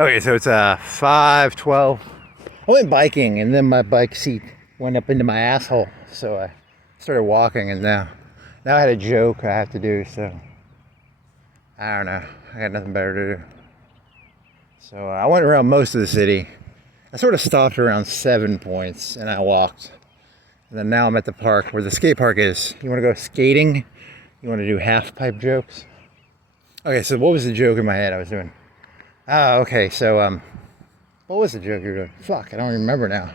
Okay, so it's 5:12. I went biking and then my bike seat went up into my asshole. So I started walking and now I had a joke I have to do, so I don't know. I got nothing better to do. So I went around most of the city. I sort of stopped around 7 points and I walked. And then now I'm at the park where the skate park is. You want to go skating? You want to do half pipe jokes? Okay, so what was the joke in my head I was doing? Oh, okay, so what was the joke you were doing? Fuck, I don't remember now.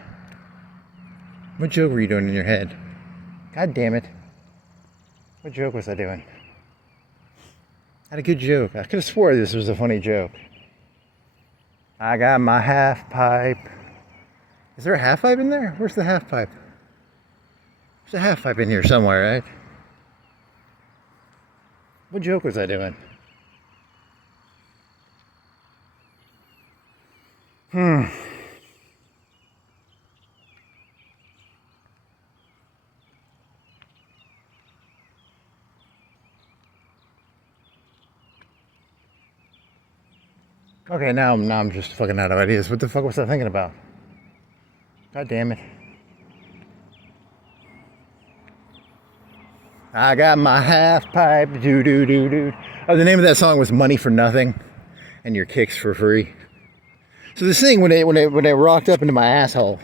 What joke were you doing in your head? God damn it. What joke was I doing? I had a good joke. I could have swore this was a funny joke. I got my half pipe. Is there a half pipe in there? Where's the half pipe? There's a half pipe in here somewhere, right? What joke was I doing? Okay, now I'm just fucking out of ideas. What the fuck was I thinking about? God damn it. I got my half pipe, doo. Oh, the name of that song was Money for Nothing and Your Kicks for Free. So this thing, when it rocked up into my asshole,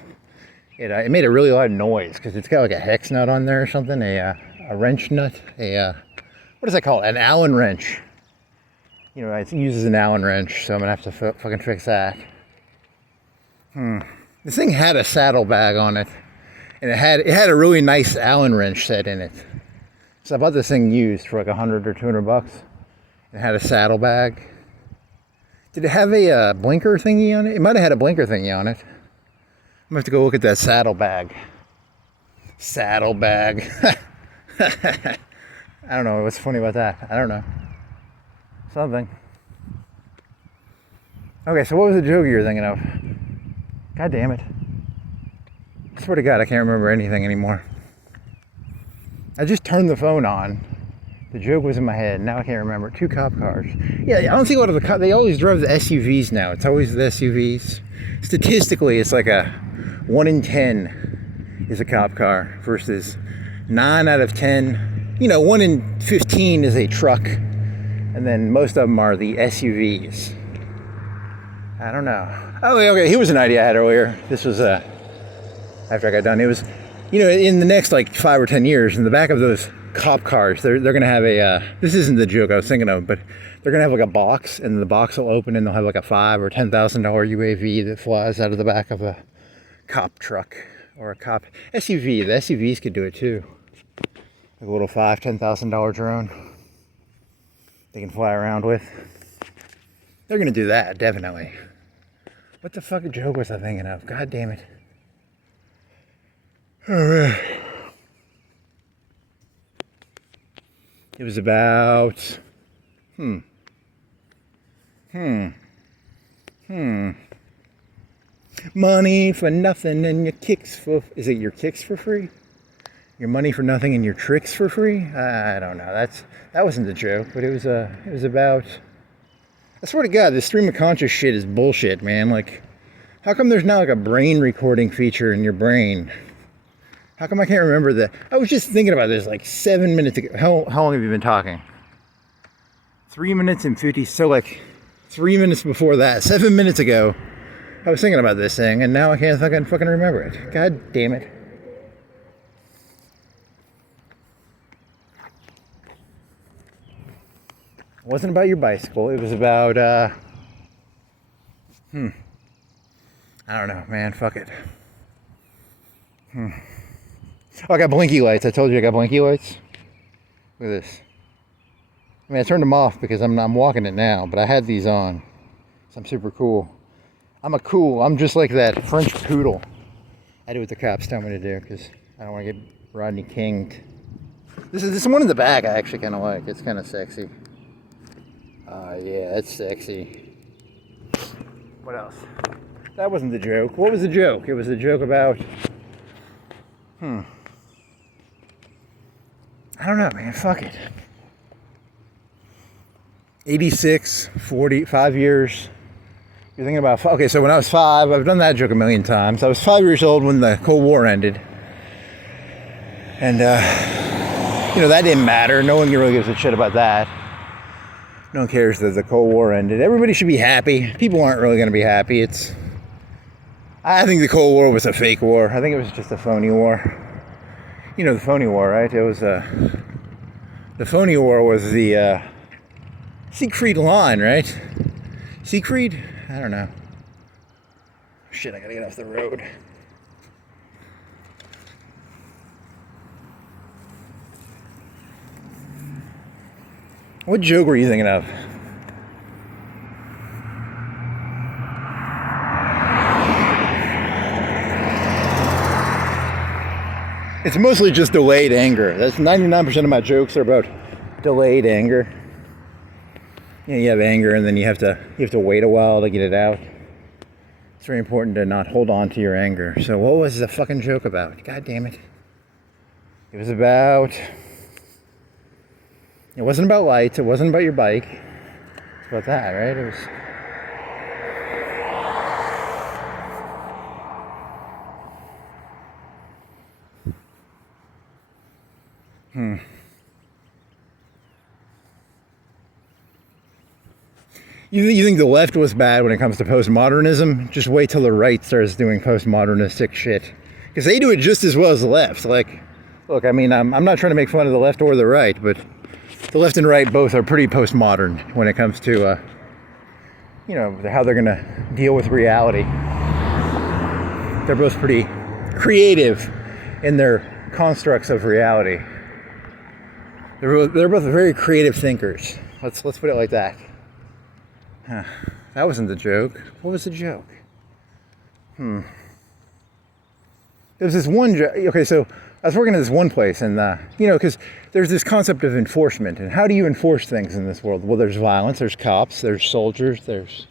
it made a really loud noise because it's got like a hex nut on there or something, a wrench nut, what does that call it? An Allen wrench. You know, it uses an Allen wrench, so I'm gonna have to fucking fix that. This thing had a saddlebag on it, and it had a really nice Allen wrench set in it. So I bought this thing used for like $100 or $200. It had a saddlebag. Did it have a blinker thingy on it? It might have had a blinker thingy on it. I'm gonna have to go look at that saddlebag. Saddlebag. I don't know what's funny about that. I don't know. Something. Okay, so what was the joke you were thinking of? God damn it. I swear to God, I can't remember anything anymore. I just turned the phone on. The joke was in my head. Now I can't remember. 2 cop cars. Yeah, I don't see a lot of the cops. They always drive the SUVs now. It's always the SUVs. Statistically, it's like a 1 in 10 is a cop car versus 9 out of 10. You know, 1 in 15 is a truck. And then most of them are the SUVs. I don't know. Oh, okay, here was an idea I had earlier. This was after I got done. It was, you know, in the next like 5 or 10 years, in the back of those cop cars, they're going to have this isn't the joke I was thinking of, but they're going to have like a box, and the box will open and they'll have like a $5,000 or $10,000 UAV that flies out of the back of a cop truck or a cop SUV. The SUVs could do it too. Like a little $5,000, $10,000 drone they can fly around with. They're going to do that, definitely. What the fuck joke was I thinking of? God damn it. Oh, man. It was about... Money for nothing and your kicks for... Is it your kicks for free? Your money for nothing and your tricks for free? I don't know. That wasn't the joke, but it was about... I swear to God, this stream of conscious shit is bullshit, man. Like, how come there's not like a brain recording feature in your brain? How come I can't remember that? I was just thinking about this like 7 minutes ago. How long have you been talking? 3 minutes and 50. So like 3 minutes before that, 7 minutes ago, I was thinking about this thing, and now I can't fucking remember it. God damn it. It wasn't about your bicycle. It was about, I don't know, man. Fuck it. Oh, I got blinky lights. I told you I got blinky lights. Look at this. I mean, I turned them off because I'm walking it now, but I had these on. So I'm super cool. I'm just like that French poodle. I do what the cops tell me to do because I don't want to get Rodney Kinged. This is one in the back I actually kind of like. It's kind of sexy. Yeah, it's sexy. What else? That wasn't the joke. What was the joke? It was a joke about... I don't know, man. Fuck it. 86, 40, 5 years. You're thinking about, okay, so when I was 5, I've done that joke a million times. I was 5 years old when the Cold War ended. And, that didn't matter. No one really gives a shit about that. No one cares that the Cold War ended. Everybody should be happy. People aren't really going to be happy. I think the Cold War was a fake war. I think it was just a phony war. You know the phony war, right? It was, the phony war was the, Siegfried line, right? Siegfried? I don't know. Shit, I gotta get off the road. What joke were you thinking of? It's mostly just delayed anger. That's 99% of my jokes are about delayed anger. You have anger and then you have to wait a while to get it out. It's very important to not hold on to your anger. So what was the fucking joke about? God damn it. It wasn't about lights. It wasn't about your bike. It's about that, right? It was... You think the left was bad when it comes to postmodernism? Just wait till the right starts doing postmodernistic shit. Because they do it just as well as the left. Like, look, I mean, I'm not trying to make fun of the left or the right, but the left and right both are pretty postmodern when it comes to, how they're going to deal with reality. They're both pretty creative in their constructs of reality. They're both very creative thinkers. Let's put it like that. Huh. That wasn't the joke. What was the joke? There was this one joke. Okay, so I was working at this one place, and because there's this concept of enforcement, and how do you enforce things in this world? Well, there's violence, there's cops, there's soldiers, there's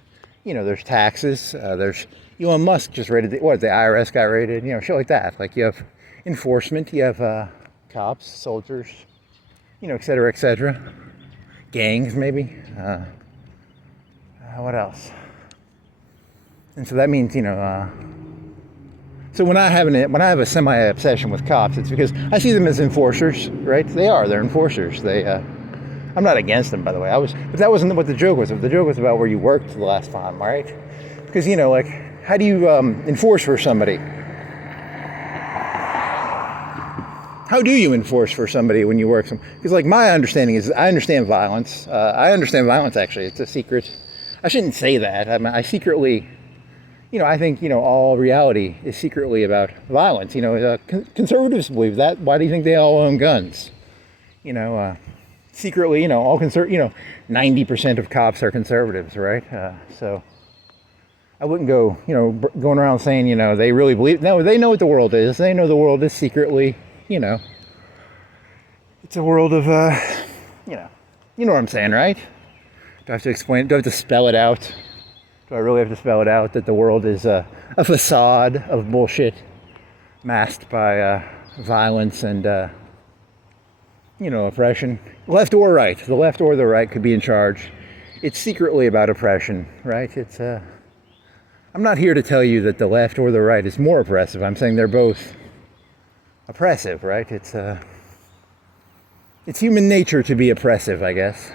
taxes, there's Elon Musk just raided the IRS got raided, shit like that. Like you have enforcement, you have cops, soldiers, et cetera, et cetera. Gangs, maybe. What else? And so that means, so when I have a semi-obsession with cops, it's because I see them as enforcers, right? They're enforcers. I'm not against them, by the way. But that wasn't what the joke was. The joke was about where you worked the last time, right? Because, how do you enforce for somebody? How do you enforce for somebody when you work? Because, my understanding is, I understand violence. Actually. It's a secret. I shouldn't say that. I mean, I secretly, I think, all reality is secretly about violence. Conservatives believe that. Why do you think they all own guns? Secretly, all 90% of cops are conservatives, right? So I wouldn't go, going around saying, they really believe. No, they know what the world is. They know the world is secretly, it's a world of, you know what I'm saying, right? Do I have to explain it? Do I have to spell it out? Do I really have to spell it out that the world is a facade of bullshit masked by violence and, oppression? Left or right. The left or the right could be in charge. It's secretly about oppression, right? I'm not here to tell you that the left or the right is more oppressive. I'm saying they're both oppressive, right? It's human nature to be oppressive, I guess.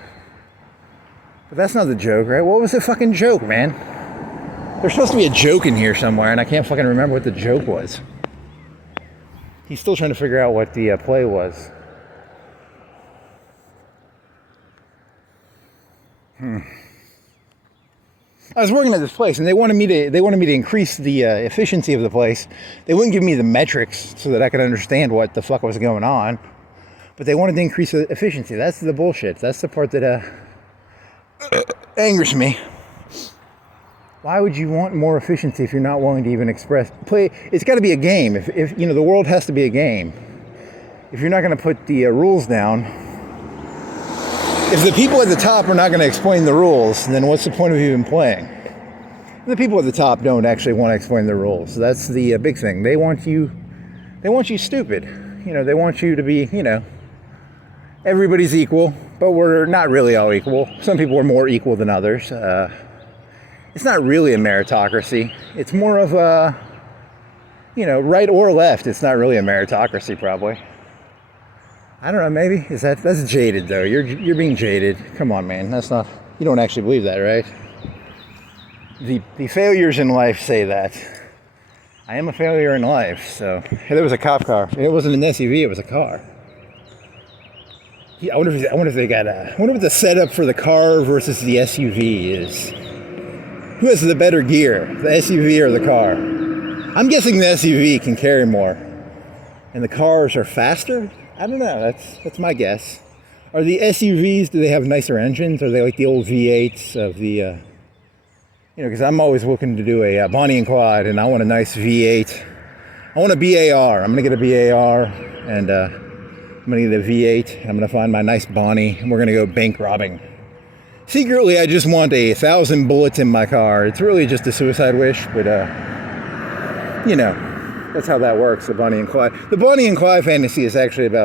But that's not the joke, right? What was the fucking joke, man? There's supposed to be a joke in here somewhere, and I can't fucking remember what the joke was. He's still trying to figure out what the play was. I was working at this place, and they wanted me to increase the efficiency of the place. They wouldn't give me the metrics so that I could understand what the fuck was going on, but they wanted to increase the efficiency. That's the bullshit. That's the part that angers me. Why would you want more efficiency if you're not willing to even play? It's got to be a game. If the world has to be a game. If you're not going to put the rules down, if the people at the top are not going to explain the rules, then what's the point of even playing? The people at the top don't actually want to explain the rules. That's the big thing. They want you stupid. They want you to be, everybody's equal, but we're not really all equal. Some people are more equal than others. it's not really a meritocracy. It's more of a, right or left. It's not really a meritocracy, probably. I don't know, maybe. That's jaded, though. You're being jaded. Come on, man. That's not, you don't actually believe that, right? The failures in life say that. I am a failure in life, so. Hey, there was a cop car. It wasn't an SUV, it was a car. I wonder if they got I wonder what the setup for the car versus the SUV is. Who has the better gear, the SUV or the car? I'm guessing the SUV can carry more, and the cars are faster. I don't know. That's my guess. Are the SUVs? Do they have nicer engines? Are they like the old V8s of the? Because I'm always looking to do a Bonnie and Clyde, and I want a nice V8. I want a BAR. I'm gonna get a BAR, and I'm gonna get a V8. And I'm gonna find my nice Bonnie, and we're gonna go bank robbing. Secretly, I just want 1,000 bullets in my car. It's really just a suicide wish, but that's how that works. The Bonnie and Clyde. The Bonnie and Clyde fantasy is actually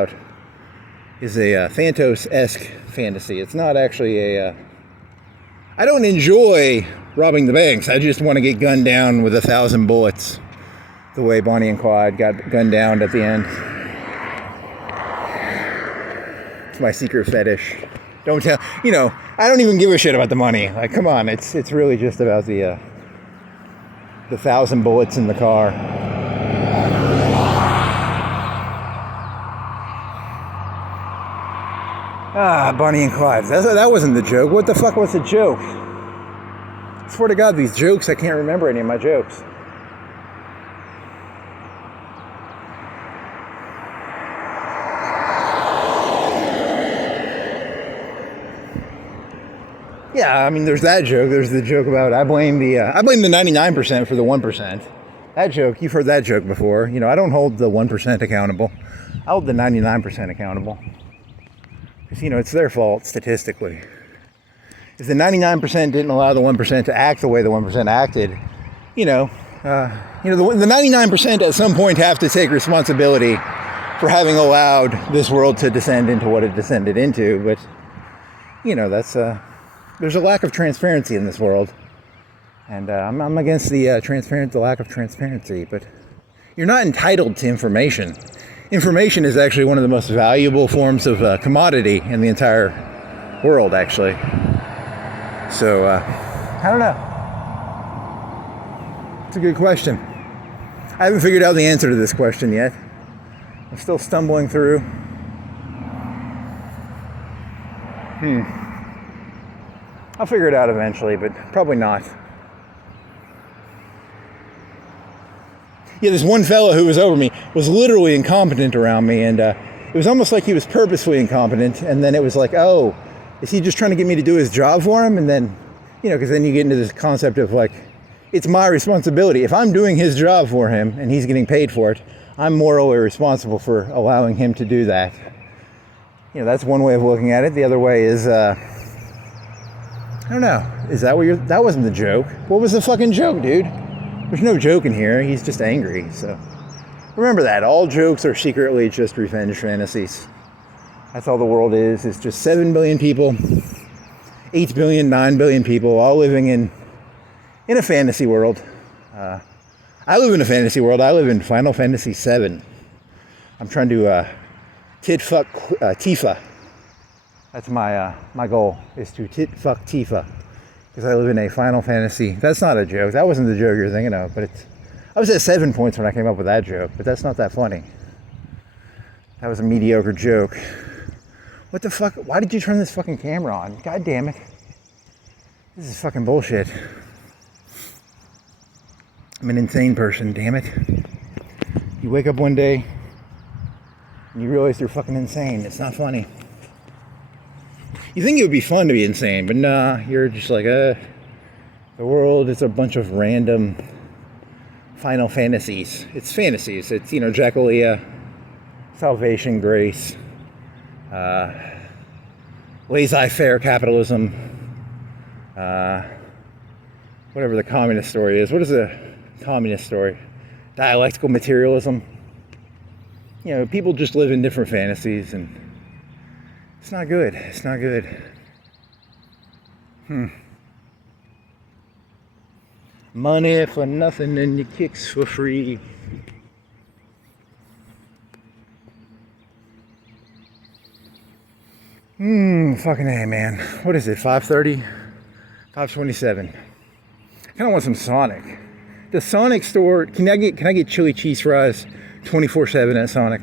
is a Thanos-esque fantasy. It's not actually a. I don't enjoy robbing the banks. I just want to get gunned down with 1,000 bullets, the way Bonnie and Clyde got gunned down at the end. It's my secret fetish. Don't tell. I don't even give a shit about the money. Like, come on. It's really just about the 1,000 bullets in the car. Bonnie and Clyde. That wasn't the joke. What the fuck was the joke? I swear to God, these jokes, I can't remember any of my jokes. Yeah, I mean, there's that joke. There's the joke about I blame the 99% for the 1%. That joke, you've heard that joke before. I don't hold the 1% accountable. I hold the 99% accountable. Because, it's their fault statistically. If the 99% didn't allow the 1% to act the way the 1% acted, the 99% at some point have to take responsibility for having allowed this world to descend into what it descended into. But, there's a lack of transparency in this world. And I'm against the lack of transparency. But you're not entitled to information. Information is actually one of the most valuable forms of commodity in the entire world, actually. So, I don't know. It's a good question. I haven't figured out the answer to this question yet. I'm still stumbling through. I'll figure it out eventually, but probably not. Yeah, this one fellow who was over me was literally incompetent around me, and it was almost like he was purposefully incompetent, and then it was like, oh, is he just trying to get me to do his job for him? And then, because then you get into this concept of like, it's my responsibility. If I'm doing his job for him and he's getting paid for it, I'm morally responsible for allowing him to do that. That's one way of looking at it. The other way is, I don't know. Is that what that wasn't the joke. What was the fucking joke, dude? There's no joke in here. He's just angry. So remember that. All jokes are secretly just revenge fantasies. That's all the world is. It's just 7 billion people, 8 billion, 9 billion people all living in a fantasy world. I live in a fantasy world. I live in Final Fantasy VII. I'm trying to tit fuck Tifa. That's my goal, is to tit fuck Tifa. Because I live in a Final Fantasy. That's not a joke. That wasn't the joke you're thinking of. But I was at 7 points when I came up with that joke. But that's not that funny. That was a mediocre joke. What the fuck? Why did you turn this fucking camera on? God damn it. This is fucking bullshit. I'm an insane person, damn it. You wake up one day and you realize you're fucking insane. It's not funny. You think it would be fun to be insane, but nah, you're just like, the world is a bunch of random Final Fantasies. It's fantasies. It's, Jackalia, Salvation, Grace, laissez-faire capitalism, whatever the communist story is. What is the communist story? Dialectical materialism. People just live in different fantasies, and it's not good. It's not good. Money for nothing and your kicks for free. Fucking A, man. What is it, 5:30? 5:27. I kind of want some Sonic. The Sonic store, can I get chili cheese fries 24/7 at Sonic?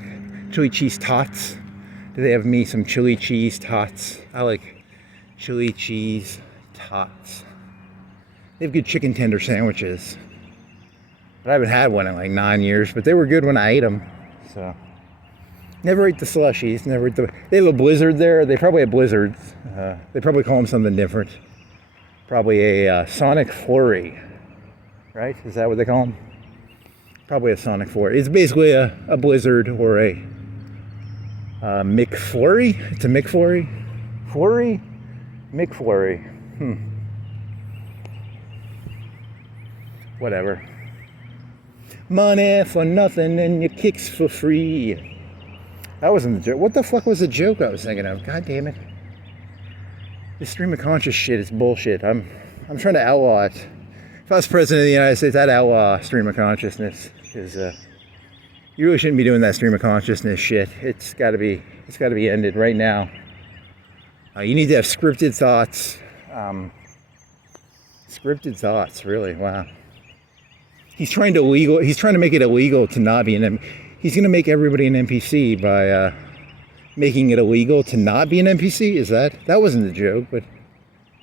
Chili cheese tots. Do they have me some chili cheese tots? I like chili cheese tots. They have good chicken tender sandwiches. But I haven't had one in like 9 years, but they were good when I ate them. So, never ate the slushies, they have a Blizzard there. They probably have Blizzards. They probably call them something different. Probably a Sonic Flurry, right? Is that what they call them? Probably a Sonic Flurry. It's basically a Blizzard or a McFlurry. It's a McFlurry. Flurry? McFlurry. Whatever. Money for nothing and your kicks for free. That wasn't the joke. What the fuck was the joke I was thinking of? God damn it. This stream of conscious shit is bullshit. I'm trying to outlaw it. If I was president of the United States, I'd outlaw stream of consciousness. Because you really shouldn't be doing that stream of consciousness shit. It's gotta be ended right now. You need to have scripted thoughts. Scripted thoughts, really, wow. He's trying to make it illegal to not be an he's going to make everybody an NPC by making it illegal to not be an NPC. That wasn't the joke, but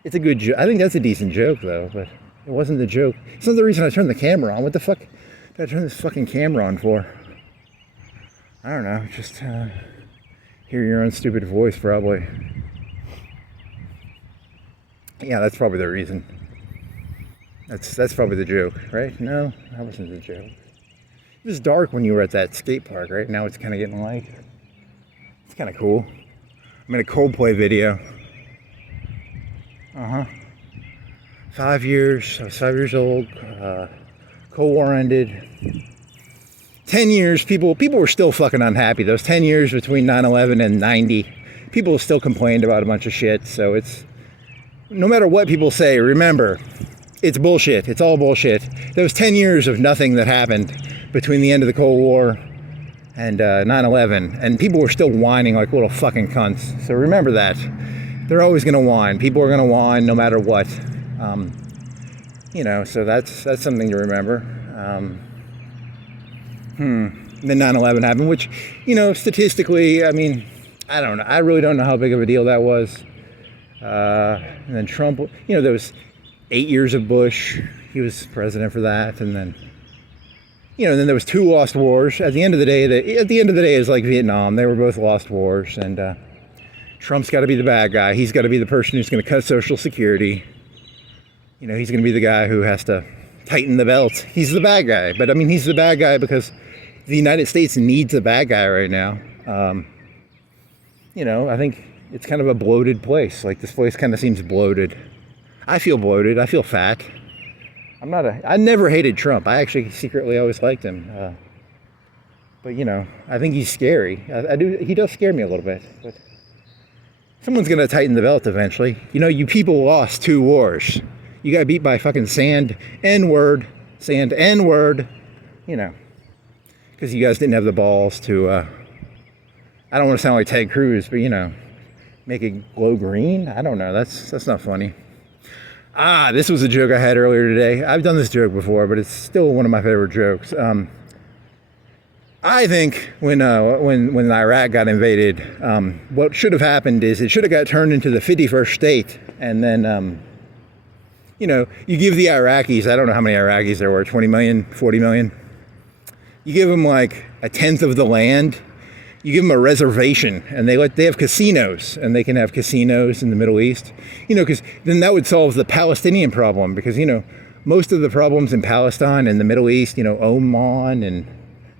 it's a good joke. I think that's a decent joke though, but it wasn't the joke. It's not the reason I turned the camera on. What the fuck did I turn this fucking camera on for? I don't know, just hear your own stupid voice probably. Yeah, that's probably the reason. That's probably the joke, right? No, that wasn't the joke. It was dark when you were at that skate park, right? Now it's kind of getting light. It's kind of cool. I'm in a Coldplay video. 5 years. I was 5 years old. Cold War ended. 10 years. People were still fucking unhappy. Those 10 years between 9/11 and 90. People still complained about a bunch of shit. So it's no matter what people say. Remember. It's bullshit. It's all bullshit. There was 10 years of nothing that happened between the end of the Cold War and 9/11, and people were still whining like little fucking cunts. So remember that. They're always going to whine. People are going to whine no matter what. So that's something to remember. Then 9/11 happened, which, statistically, I mean, I don't know. I really don't know how big of a deal that was. And then Trump, there was 8 years of Bush. He was president for that, and then then there was 2 lost wars. At the end of the day, it's like Vietnam. They were both lost wars, and Trump's got to be the bad guy. He's got to be the person who's going to cut Social Security. He's going to be the guy who has to tighten the belt. He's the bad guy, but I mean, he's the bad guy because the United States needs a bad guy right now. I think it's kind of a bloated place. Like, this place kind of seems bloated. I feel bloated. I feel fat. I never hated Trump. I actually secretly always liked him. But, I think he's scary. He does scare me a little bit. But someone's going to tighten the belt eventually. You people lost 2 wars. You got beat by fucking sand, N-word, because you guys didn't have the balls to, I don't want to sound like Ted Cruz, but, make it glow green? I don't know. That's not funny. This was a joke I had earlier today. I've done this joke before, but it's still one of my favorite jokes. I think when Iraq got invaded, what should have happened is it should have got turned into the 51st state, and then, you give the Iraqis, I don't know how many Iraqis there were, 20 million, 40 million. You give them like a tenth of the land. You give them a reservation, and they have casinos, and they can have casinos in the Middle East, because then that would solve the Palestinian problem, because, most of the problems in Palestine and the Middle East, Oman and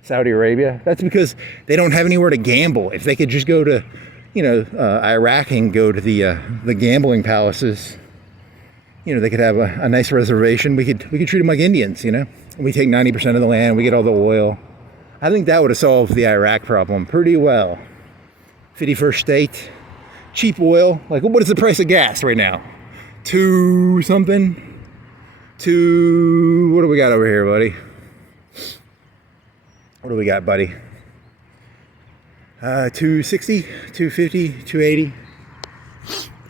Saudi Arabia, that's because they don't have anywhere to gamble. If they could just go to, Iraq and go to the gambling palaces, they could have a nice reservation. We could treat them like Indians, We take 90% of the land, we get all the oil. I think that would have solved the Iraq problem pretty well. 51st state, cheap oil. Like, what is the price of gas right now? 2 something? What do we got over here, buddy? What do we got, buddy? 260, 250, 280.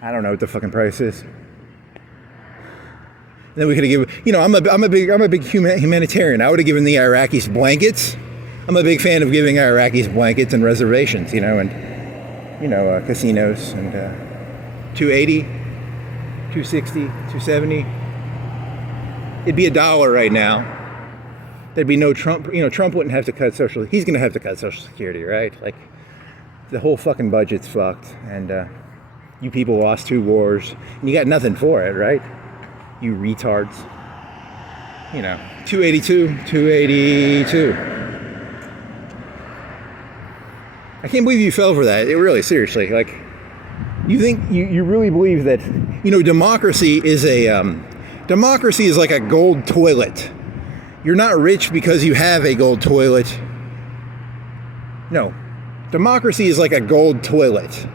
I don't know what the fucking price is. And then we could have given, I'm a big humanitarian. I would have given the Iraqis blankets. I'm a big fan of giving Iraqis blankets and reservations, and casinos and 280, 260, 270. It'd be $1 right now. There'd be no Trump. Trump wouldn't have to cut Social. He's going to have to cut Social Security, right? Like, the whole fucking budget's fucked, and you people lost 2 wars, and you got nothing for it, right? You retards. 282, 282. I can't believe you fell for that. It really, seriously, like, you think you really believe that democracy is democracy is like a gold toilet. You're not rich because you have a gold toilet. No. Democracy is like a gold toilet.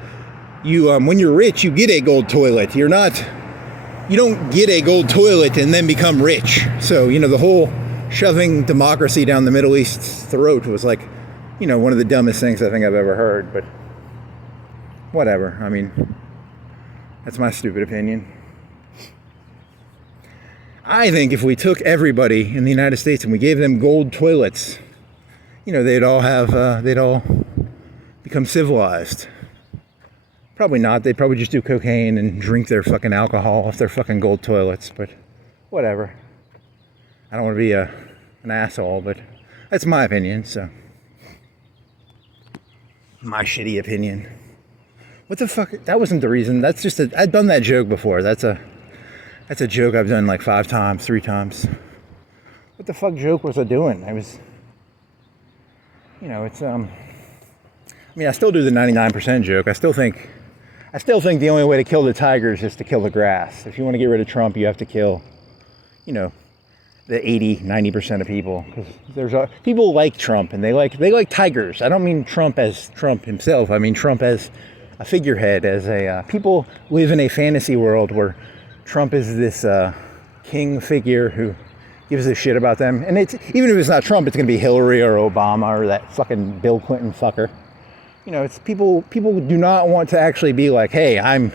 You when you're rich, you get a gold toilet. You don't get a gold toilet and then become rich. So, the whole shoving democracy down the Middle East's throat was like, one of the dumbest things I think I've ever heard, but whatever. I mean, that's my stupid opinion. I think if we took everybody in the United States and we gave them gold toilets, they'd all become civilized. Probably not. They'd probably just do cocaine and drink their fucking alcohol off their fucking gold toilets, but whatever. I don't want to be an asshole, but that's my opinion, so. My shitty opinion. What the fuck? That wasn't the reason. That's just I've done that joke before. That's a joke I've done like 3 times. What the fuck joke was I doing? I was, it's, I still do the 99% joke. I still think the only way to kill the tigers is to kill the grass. If you want to get rid of Trump, you have to kill, the 80-90% of people. Because people like Trump and they like tigers. I don't mean Trump as Trump himself. I mean Trump as a figurehead, people live in a fantasy world where Trump is this king figure who gives a shit about them. And even if it's not Trump, it's going to be Hillary or Obama or that fucking Bill Clinton fucker. It's people do not want to actually be like, hey, I'm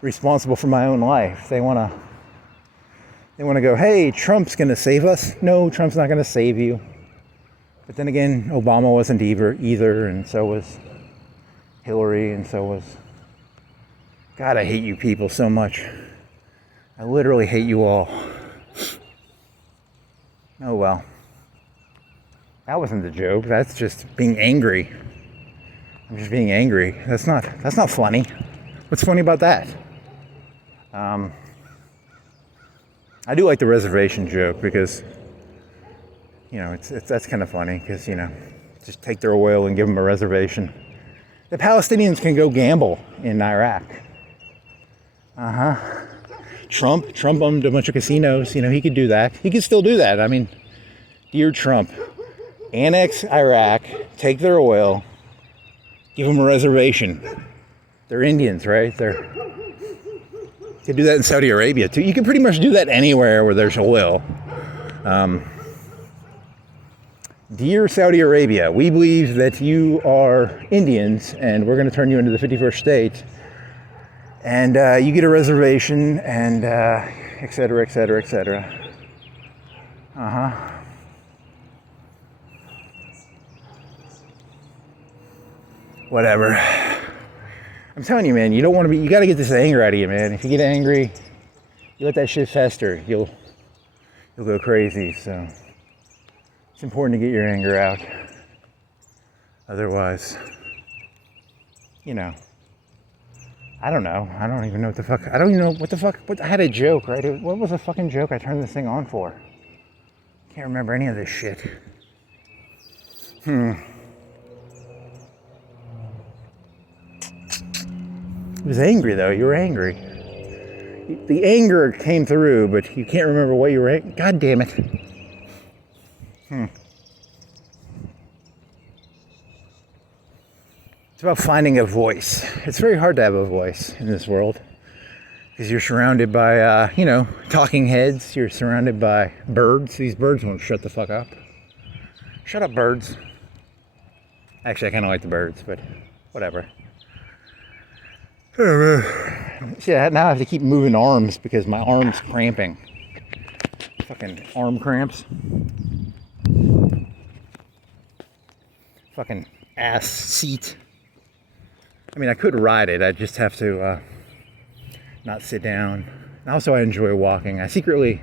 responsible for my own life. They want to go, hey, Trump's going to save us. No, Trump's not going to save you. But then again, Obama wasn't either, and so was Hillary, and so was... God, I hate you people so much. I literally hate you all. Oh well. That wasn't the joke. That's just being angry. I'm just being angry. That's not funny. What's funny about that? I do like the reservation joke because, that's kind of funny because, just take their oil and give them a reservation. The Palestinians can go gamble in Iraq. Trump owned a bunch of casinos. He could do that. He could still do that. I mean, dear Trump, annex Iraq, take their oil, give them a reservation. They're Indians, right? You could do that in Saudi Arabia, too. You can pretty much do that anywhere where there's oil. Dear Saudi Arabia, we believe that you are Indians, and we're going to turn you into the 51st state. And you get a reservation, and et cetera, et cetera, et cetera. Whatever. I'm telling you, man, you got to get this anger out of you, man. If you get angry, you let that shit fester, you'll go crazy. So it's important to get your anger out. Otherwise, I don't know. I don't even know what the fuck. I don't even know what the fuck. I had a joke, right? What was the fucking joke I turned this thing on for? Can't remember any of this shit. It was angry, though. You were angry. The anger came through, but you can't remember what you were angry. God damn it. It's about finding a voice. It's very hard to have a voice in this world. Because you're surrounded by, talking heads. You're surrounded by birds. These birds won't shut the fuck up. Shut up, birds. Actually, I kind of like the birds, but whatever. Yeah, now I have to keep moving arms because my arm's cramping. Fucking arm cramps. Fucking ass seat. I mean, I could ride it. I just have to not sit down. And also, I enjoy walking. I secretly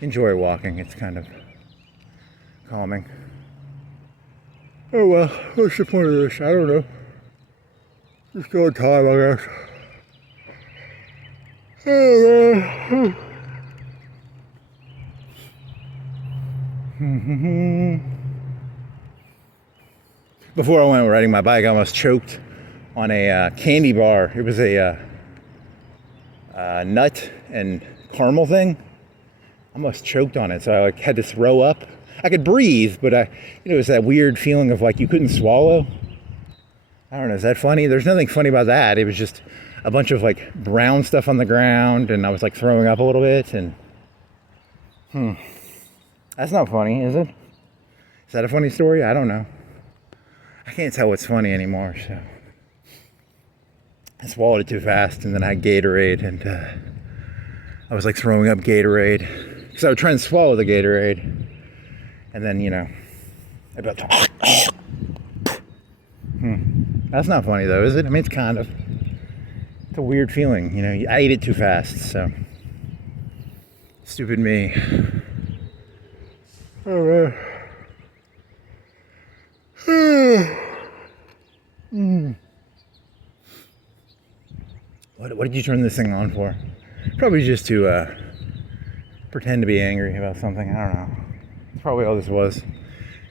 enjoy walking. It's kind of calming. Oh well, what's the point of this? I don't know. Just go on time, I guess. Before I went riding my bike, I almost choked on a candy bar. It was a nut and caramel thing. I almost choked on it, so I had to throw up. I could breathe, but it was that weird feeling of like you couldn't swallow. I don't know, is that funny? There's nothing funny about that. It was just a bunch of like brown stuff on the ground, and I was like throwing up a little bit, and that's not funny, is it? Is that a funny story? I don't know. I can't tell what's funny anymore, so. I swallowed it too fast, and then I had Gatorade, and I was like throwing up Gatorade. Because I would try and swallow the Gatorade, and then, I'd be like, That's not funny though, is it? I mean, it's kind of. It's a weird feeling, I ate it too fast, so. Stupid me. Oh, man. What did you turn this thing on for? Probably just to pretend to be angry about something. I don't know. That's probably all this was.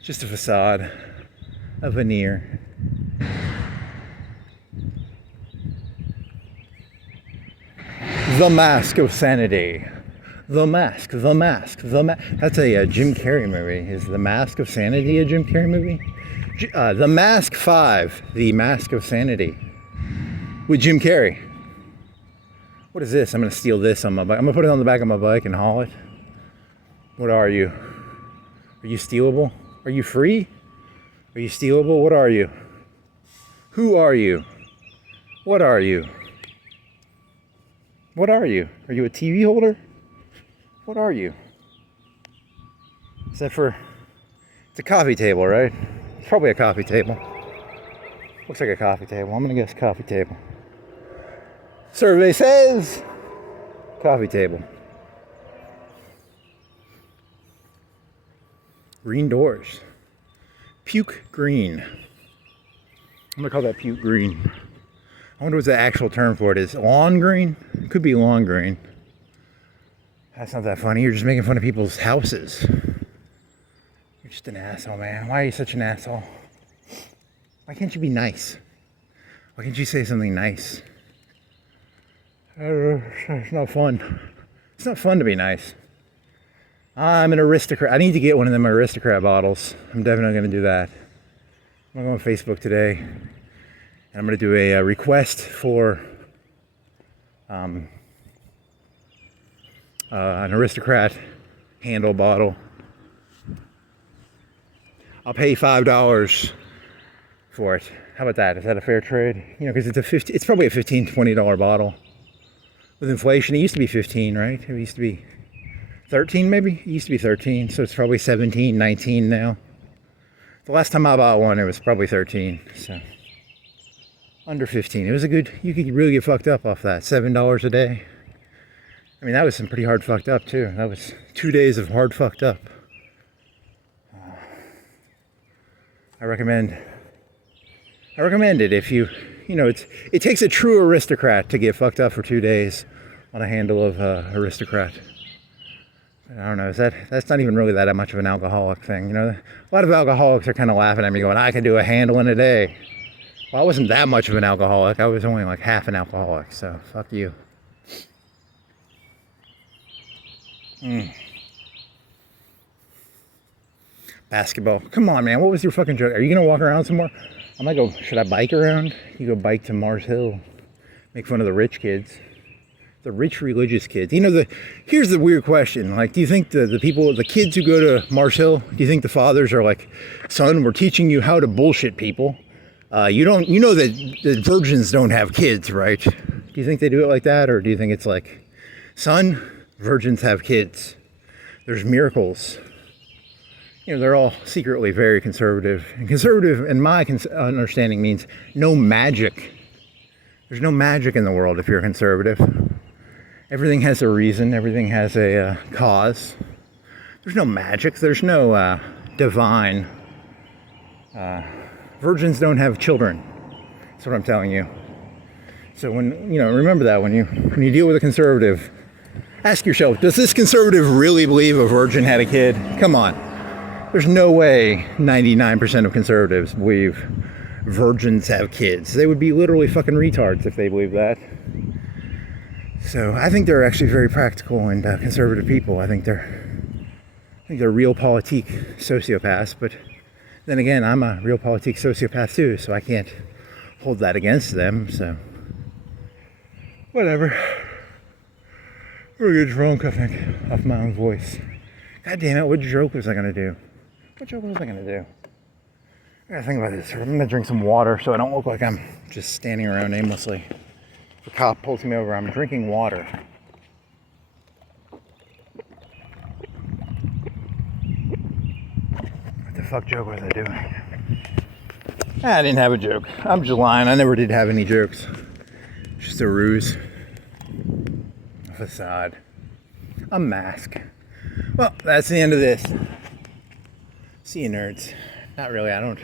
Just a facade, a veneer. The Mask of Sanity. The Mask. That's a Jim Carrey movie. Is The Mask of Sanity a Jim Carrey movie? The Mask 5. The Mask of Sanity. With Jim Carrey. What is this? I'm going to steal this on my bike. I'm going to put it on the back of my bike and haul it. What are you? Are you stealable? Are you free? Are you stealable? What are you? Who are you? What are you? What are you? Are you a TV holder? What are you? Is that for... It's a coffee table, right? It's probably a coffee table. Looks like a coffee table. I'm gonna guess coffee table. Survey says... Coffee table. Green doors. Puke green. I'm gonna call that puke green. I wonder what the actual term for it is. Lawn green? It could be lawn green. That's not that funny. You're just making fun of people's houses. You're just an asshole, man. Why are you such an asshole? Why can't you be nice? Why can't you say something nice? It's not fun. It's not fun to be nice. I'm an aristocrat. I need to get one of them aristocrat bottles. I'm definitely going to do that. I'm going to go on Facebook today. And I'm going to do a request for an aristocrat handle bottle. I'll pay $5 for it. How about that? Is that a fair trade? Because it's probably a $15, $20 bottle. With inflation, it used to be 15, right? It used to be 13 maybe? It used to be 13, so it's probably 17, 19 now. The last time I bought one, it was probably 13, so. Under 15. It was a good, you could really get fucked up off that. $7 a day. I mean, that was some pretty hard fucked up too. That was 2 days of hard fucked up. I recommend it if you it takes a true aristocrat to get fucked up for 2 days on a handle of aristocrat. I don't know, that's not even really that much of an alcoholic thing. A lot of alcoholics are kind of laughing at me going, I can do a handle in a day. Well, I wasn't that much of an alcoholic. I was only like half an alcoholic, so fuck you. Basketball. Come on, man. What was your fucking joke? Are you going to walk around some more? I might go, should I bike around? You go bike to Mars Hill. Make fun of the rich kids. The rich religious kids. You know, here's the weird question. Like, do you think the kids who go to Mars Hill, do you think the fathers are like, son, we're teaching you how to bullshit people? You know that virgins don't have kids, right? Do you think they do it like that? Or do you think it's like, son, virgins have kids. There's miracles. You know, they're all secretly very conservative. And conservative, in my understanding, means no magic. There's no magic in the world if you're conservative. Everything has a reason. Everything has a cause. There's no magic. There's no divine. Virgins don't have children. That's what I'm telling you. So remember that when you deal with a conservative, ask yourself, does this conservative really believe a virgin had a kid? Come on. There's no way 99% of conservatives believe virgins have kids. They would be literally fucking retards if they believe that. So I think they're actually very practical and conservative people. I think they're realpolitik sociopaths. But then again, I'm a realpolitik sociopath too, so I can't hold that against them. So whatever. We're get drunk, I think, off my own voice. God damn it! What joke was I gonna do? What joke was I gonna do? I gotta think about this. I'm gonna drink some water so I don't look like I'm just standing around aimlessly. The cop pulls me over. I'm drinking water. What the fuck joke was I doing? I didn't have a joke. I'm just lying. I never did have any jokes. Just a ruse. A facade. A mask. Well, that's the end of this. See you, nerds. Not really. I don't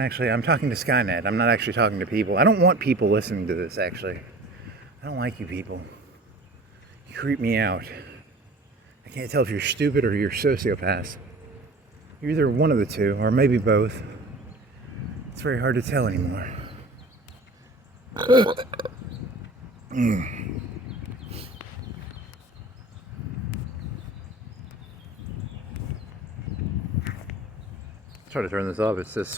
actually, I'm talking to Skynet. I'm not actually talking to people. I don't want people listening to this, actually. I don't like you people. You creep me out. I can't tell if you're stupid or you're sociopaths. You're either one of the two, or maybe both. It's very hard to tell anymore. Try to turn this off. It says